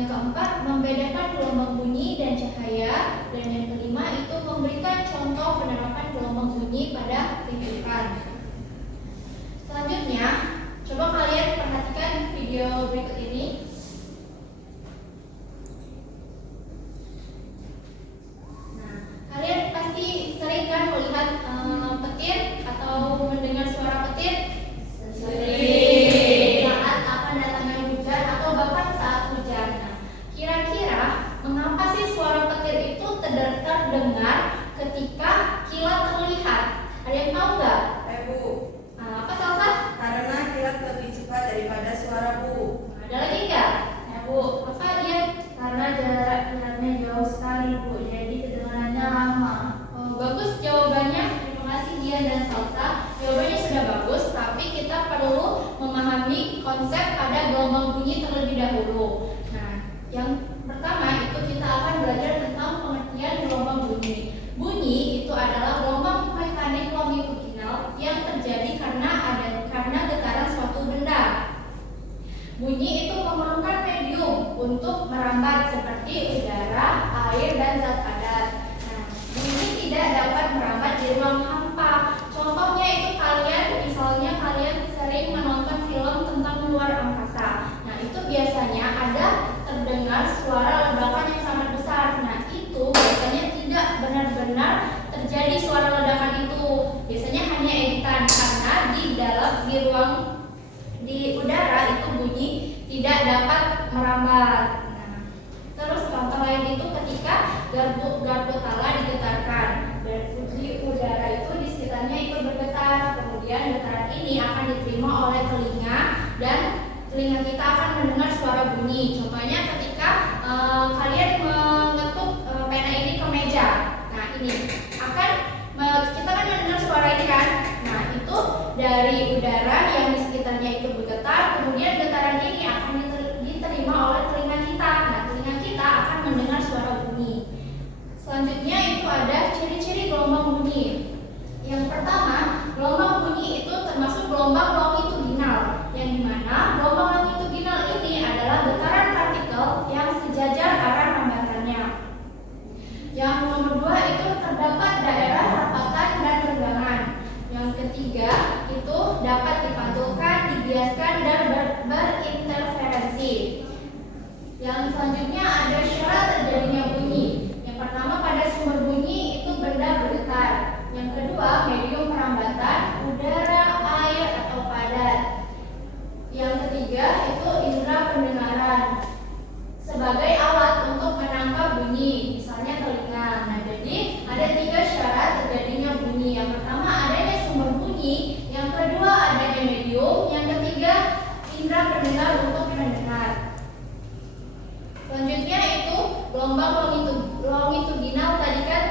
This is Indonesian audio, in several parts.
Yang keempat, membedakan gelombang bunyi dan cahaya. Dan yang kelima itu memberikan contoh penerapan gelombang bunyi pada listrikan. Selanjutnya, coba kalian perhatikan video berikut ini. Nah, kalian pasti sering kan melihat petir atau mendengar suara petir? Sering. Saat akan datangnya hujan atau bahkan saat hujan. Nah, kira-kira mengapa sih suara petir itu terdengar ketika kilat terlihat? Ada yang tahu nggak? Bu. Apa Salsa? Karena kilat lebih cepat daripada suara Bu. Ada lagi nggak? Ya Bu, apa dia? Karena jarak kilatnya jauh sekali Bu, jadi kedengarannya lama. Oh, bagus jawabannya. Terima kasih Dian dan Salsa. Jawabannya sudah bagus, tapi kita perlu memahami konsep pada gelombang bunyi terlebih dahulu. Nah, yang pertama itu kita akan belajar tentang pengertian gelombang bunyi. Bunyi itu adalah gelombang mekanik longitudinal yang terjadi karena getaran suatu benda. Bunyi itu memerlukan medium untuk merambat seperti udara, air, dan zat padat. Nah, bunyi tidak dapat merambat di ruang hampa. Contohnya itu misalnya kalian sering menonton film tentang luar angkasa. Nah, itu biasanya ada terdengar suara ledakan yang sangat besar. Nah, itu biasanya tidak benar-benar terjadi suara ledakan itu. Biasanya hanya editan karena di udara itu bunyi tidak dapat merambat. Nah, terus contoh lain itu ketika garpu tala digetarkan, dan di udara itu di sekitarnya ikut bergetar. Kemudian getaran ini akan diterima oleh telinga dan telinga kita akan mendengar suara bunyi. Contohnya ketika kalian mengetuk pena ini ke meja. Nah, ini kita kan mendengar suara ini kan. Nah, itu dari udara yang di sekitarnya itu bergetar, kemudian getaran ini akan diterima oleh telinga kita. Nah, telinga kita akan mendengar suara bunyi. Selanjutnya itu ada ciri-ciri gelombang bunyi. Yang pertama, gelombang bunyi itu termasuk gelombang longitudinal, yang dimana gelombang longitudinal ini adalah getaran partikel yang sejajar arah rambatannya. Yang nomor dua itu terdapat daerah rapatan dan renggangan. Yang ketiga itu dapat dipantulkan, dibiaskan, dan berinterferensi. Yang selanjutnya ada syarat terjadinya bunyi. Yang pertama, pada sumber bunyi itu benda bergetar. Yang kedua, medium perambatan, udara, air, atau padat. Yang ketiga itu indera pendengaran sebagai alat untuk menangkap bunyi, misalnya telinga. Nah, jadi ada 3 syarat terjadinya bunyi. Yang pertama, adanya sumber bunyi. Yang kedua, adanya medium. Yang ketiga, indera pendengar untuk mendengar. Selanjutnya itu gelombang longitudinal. Tadi kan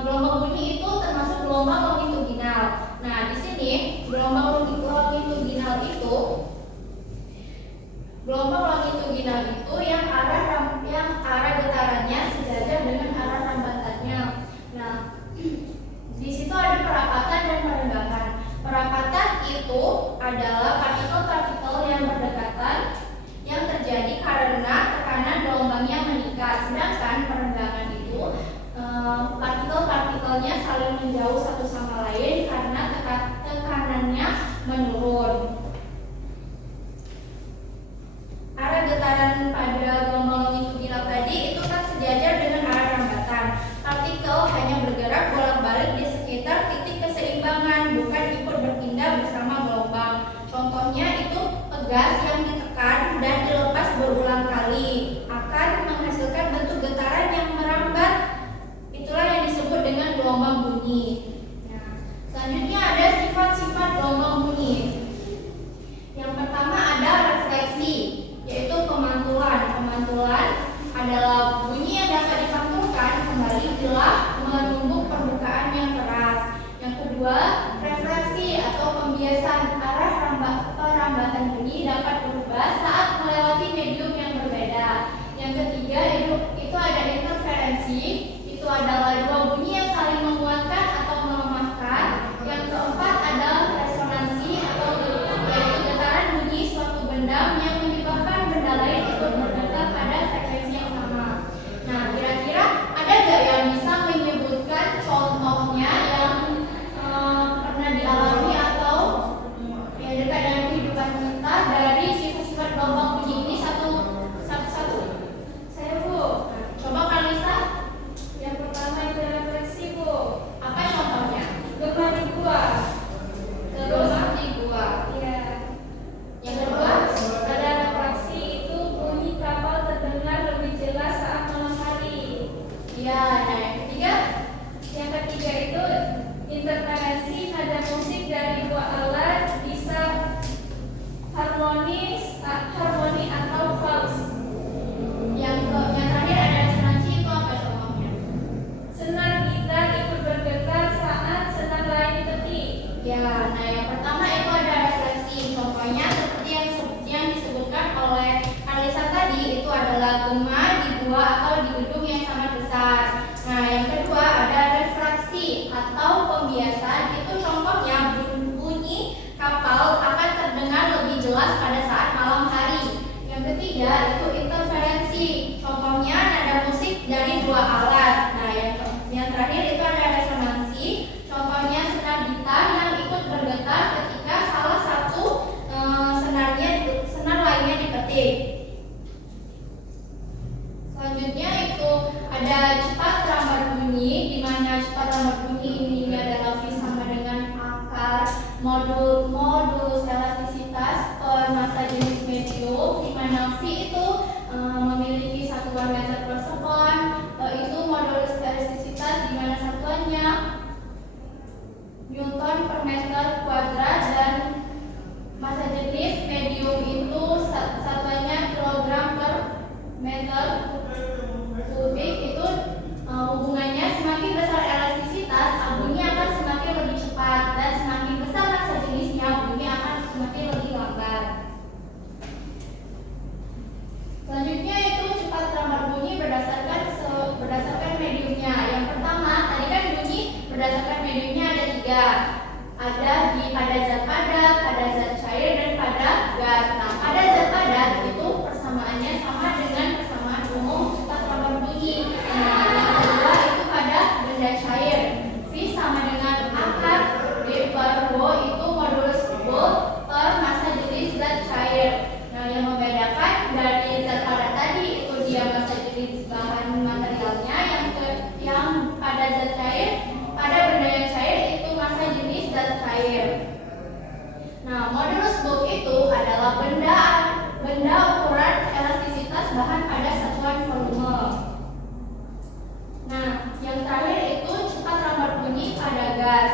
gelombang bunyi itu termasuk gelombang longitudinal. Nah, di sini gelombang longitudinal itu yang arah getarannya sejajar dengan arah rambatannya. Nah, di situ ada perapatan dan perenggangan. Perapatan itu adalah partikel-partikel yang berdekatan yang terjadi karena tekanan gelombangnya meningkat. Sedangkan perenggangan itu partikel-partikelnya saling menjauh satu sama lain karena tekanannya menurun. Arah getaran pada gelombang longitudinal tadi itu kan sejajar dengan arah rambatan. Partikel hanya bergerak bolak-balik di sekitar titik keseimbangan, bukan ikut berpindah bersama gelombang. Contohnya itu gas yang ditekan dan dilepas berulang kali akan menghasilkan bentuk getaran yang merambat. Itulah yang disebut dengan gelombang bunyi. Nah, selanjutnya ada sifat-sifat gelombang bunyi. Yang pertama ada refleksi, yaitu pemantulan. Pemantulan adalah bunyi yang dapat dipantulkan kembali bila menumbuk permukaan yang keras. Yang kedua, refleksi atau pembiasan arah perambatan bunyi dapat berubah saat melewati medium yang berbeda. Yang ketiga, itu ada interferensi. Itu adalah dua bunyi yang saling menguatkan atau melemahkan. Yang keempat adalah resonansi atau yaitu getaran bunyi suatu benda yang menyebabkan benda lain ikut bergetar pada ketiga itu interferensi. Contohnya nada musik dari dua alat. Nah, yang terakhir itu ada resonansi. Contohnya senar gitar yang ikut bergetar ketika salah satu senar lainnya dipetik. Selanjutnya itu ada cepat lambat bunyi, di mana cepat lambat bunyi ini adalah V sama dengan akar modulus elastisitas per massa jenis medium, di mana V itu memiliki satuan meter per sekon, itu modulus elastisitas di mana satuannya Newton per meter kuadrat, dan massa jenis medium itu satuannya kilogram per meter kubik. Itu hubungannya semakin besar elastisitas, bunyi akan semakin lebih cepat, dan semakin besar massa jenisnya, bunyi akan semakin lebih lambat. Selanjutnya itu cepat lambat bunyi berdasarkan mediumnya. Yang pertama, tadi kan bunyi berdasarkan mediumnya ada tiga. Ada pada zat padat, pada zat cair, dan pada gas. Nah, pada zat padat itu persamaannya sama dengan persamaan umum cepat lambat bunyi. Nah, yang kedua itu pada benda cair. V sama dengan akar B per rho itu modulus volt per massa jenis zat cair. Nah, yang membedakan dari zat padat tadi itu dia massa jenis bahan materialnya, yang pada zat cair, pada benda yang cair itu massa jenis zat cair. Nah, modulus volt itu adalah benda ukuran elastisitas bahan pada satuan volume. Nah, yang terakhir itu cepat lambat bunyi pada gas.